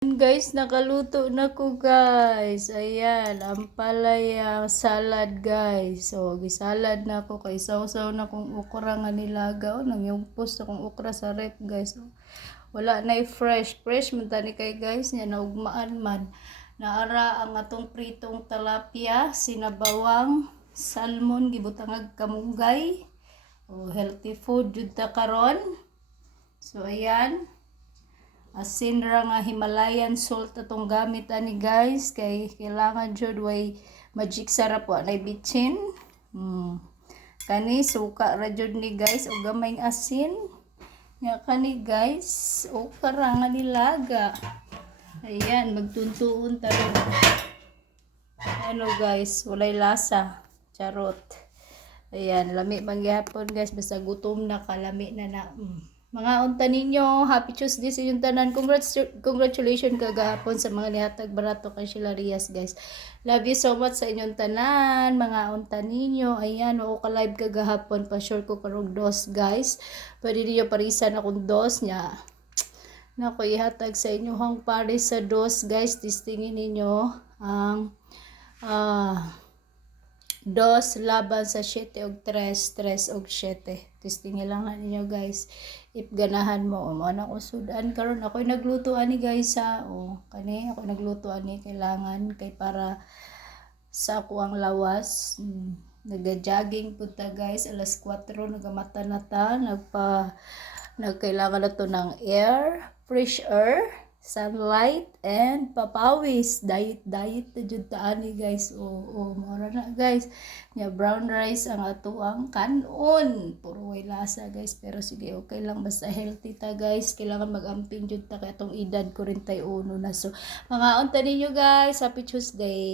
Guys, nakaluto na ko guys. Ayan, ang palaya salad guys. So, gisalad na ko kay sausaw na kong okra nga nilaga. O, nangyumpos na kong okra sa rep guys. So, wala na fresh. Fresh man tani kay guys. Nya naugmaan man. Naara ang atong pritong talapia, sinabawang salmon, gibutangag kamunggay. O, healthy food jud ta karon. So, ayan. Asin ra nga Himalayan salt atong gamit ani guys kay kailangan jud way magic sarap wa nay bitchin. Kani suka ra jud ni guys o gamay asin. Nya kani guys o para nga nilaga. Ayan magtuntuon ta rin. Ano guys, walay lasa. Charot. Ayan, lami man gyapon guys basta gutom na kalami na. Mga unta ninyo, happy Tuesday sa inyong tanan. Congratulations kagahapon sa mga nihatag barato kay Sheila Rias guys. Love you so much sa inyong tanan, mga unta ninyo. Ayan, ako ka-live kagahapon, pa-share ko karong dos guys. Pwede niyo parisan akong dos niya. Nako, ihatag sa inyo hang pares sa dos guys. Testingin ninyo ang dos laban sa 7 og 3 og 7. Testingin lang ninyo guys. If ganahan mo, ano ko sudan karon ako nagluto ani guys ha. Kani ako nagluto ani kailangan kay para sa ako ang lawas. Nagja-jogging punta guys alas 4 nagamata na ta nagkailangan na to ng air, fresh air, sunlight and papawis. Diet na jud ta ani guys. Mura na guys. Nya brown rice ang ato ang kanon. Puro way lasa guys pero sige okay lang basta healthy ta guys. Kailangan mag-amping jud ta kay atong edad 41 na. So mga unta ninyo guys, happy Tuesday.